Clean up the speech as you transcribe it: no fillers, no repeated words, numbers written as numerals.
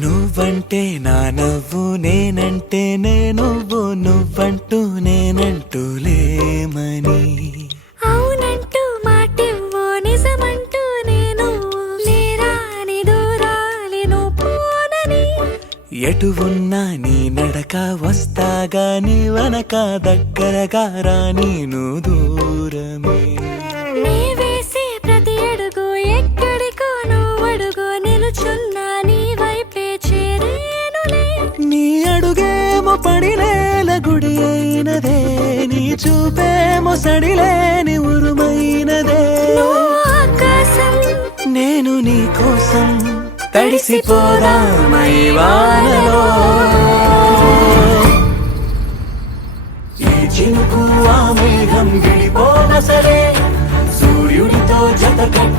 నువ్వంటే నా నవ్వు నేనంటే నువ్వు నువ్వంటూ నేనంటూ లేమని అవునంటూ మాటివ్వు నిజమంటూ నేను లేరాని దూరాలేను పోనని ఎటు ఉన్నా నీ నడక వస్తాగా నీ వనక దగ్గరగా రాని నువ్వు దూరమే నీ వేసే ప్రతి అడుగు ఎక్కడికో నువ్వడుగు నిలుచున్నా నీ వైపే చేరేనులే నీ అడుగేమో పడినేల గుడి అయినదే నీ చూపేమో సడిలేని ఉరుమైనదే నువ్వు ఆకాశం నేను నీ కోసం తడిసిపోదామై వానలో ఈ చినుకు ఆ మేఘం విడిపోన సరే సూర్యుడితో జత కట్టి